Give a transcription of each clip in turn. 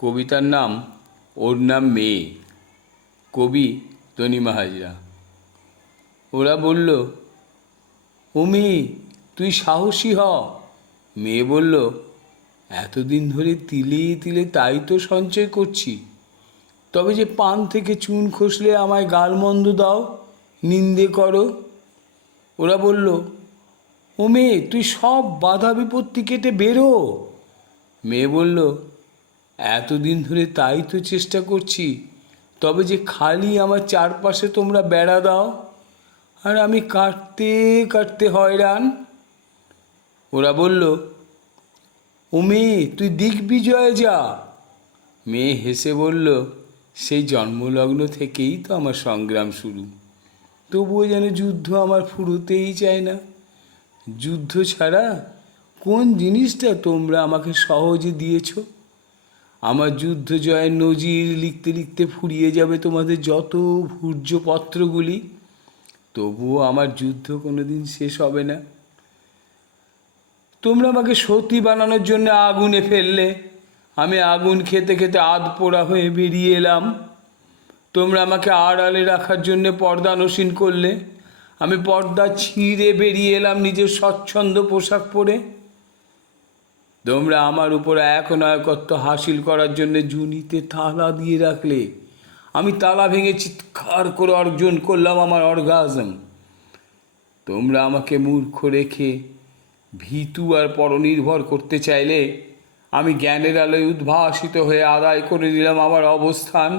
কবিতার নাম ওর নাম মেয়ে। কবি তনিমা হাজরা। ওরা বলল, ও মেয়ে, তুই সাহসী হ। মেয়ে বলল, এতদিন ধরে তিলে তিলে তাই তো সঞ্চয় করছি, তবে যে পান থেকে চুন খসলে আমায় গালমন্দ দাও, নিন্দে করো। ওরা বলল, ও মেয়ে, তুই সব বাধা বিপত্তি কেটে বেরো। মেয়ে বলল, এতদিন ধরে তাই তো চেষ্টা করছি, তবে যে খালি আমার চারপাশে তোমরা বেড়া দাও, আর আমি কাটতে কাটতে হয়রান। ওরা বলল, ও মেয়ে, তুই দিগ্বিজয়ে যা। মেয়ে হেসে বলল, সেই জন্মলগ্ন থেকেই তো আমার সংগ্রাম শুরু, তবুও যেন যুদ্ধ আমার ফুরোতেই চায় না। যুদ্ধ ছাড়া কোন জিনিসটা তোমরা আমাকে সহজে দিয়েছ? আমার যুদ্ধ জয়ের নজির লিখতে লিখতে ফুরিয়ে যাবে তোমাদের যত ভূর্জপত্রগুলি, তবুও আমার যুদ্ধ কোনোদিন শেষ হবে না। তোমরা আমাকে সতী বানানোর জন্য আগুনে ফেললে, আমি আগুন খেতে খেতে আধপোড়া হয়ে বেরিয়ে এলাম। তোমরা আমাকে আড়ালে রাখার জন্য পর্দা নসীন করলে, আমি পর্দা ছিঁড়ে বেরিয়ে এলাম নিজের স্বচ্ছন্দ পোশাক পরে। তোমরা আমার উপর একনায়কত্ব হাসিল করার জন্য জুনিতে তালা দিয়ে রাখলে, আমি তালা ভেঙে চিৎকার করে অর্জন করলাম আমার অর্গাজম। তোমরা আমাকে মূর্খ রেখে ভীতু আর পরনির্ভর করতে চাইলে, আমি জ্ঞানের আলোয় উদ্ভাসিত হয়ে আদায় করে নিলাম আমার অবস্থান।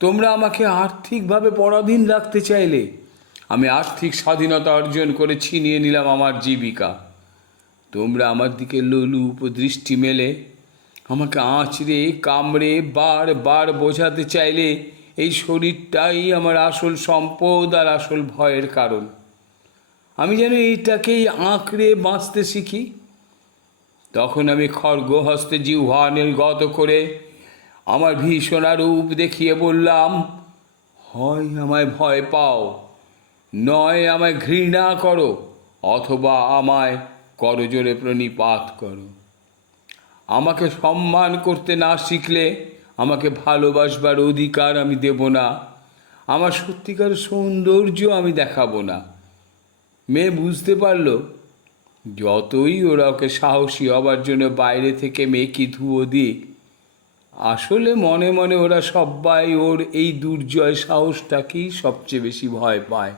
তোমরা আমাকে আর্থিকভাবে পরাধীন রাখতে চাইলে, আমি আর্থিক স্বাধীনতা অর্জন করে ছিনিয়ে নিলাম আমার জীবিকা। তোমরা আমার দিকে লোলুপ দৃষ্টি মেলে আমাকে আঁচড়ে কামড়ে বার বার বোঝাতে চাইলে, এই শরীরটাই আমার আসল সম্পদ আর আসল ভয়ের কারণ। আমি যেন এইটাকেই আঁকড়ে বাঁচতে শিখি। তখন আমি খড়গ হস্তে জিহ্বা নির্গত করে আমার ভীষণা রূপ দেখিয়ে বললাম, হয় আমায় ভয় পাও, নয় আমায় ঘৃণা করো, অথবা আমায় করজোরে প্রণিপাত করো। আমাকে সম্মান করতে না শিখলে আমাকে ভালোবাসবার অধিকার আমি দেব না, আমার সত্যিকার সৌন্দর্য আমি দেখাবো না। মেয়ে বুঝতে পারল, যতই ওরা ওকে সাহসী হবার জন্য বাইরে থেকে মেয়েকে ধুয়ো দিক, আসলে মনে মনে ওরা সবাই ওর এই দুর্জয় সাহসটাকেই সবচেয়ে বেশি ভয় পায়।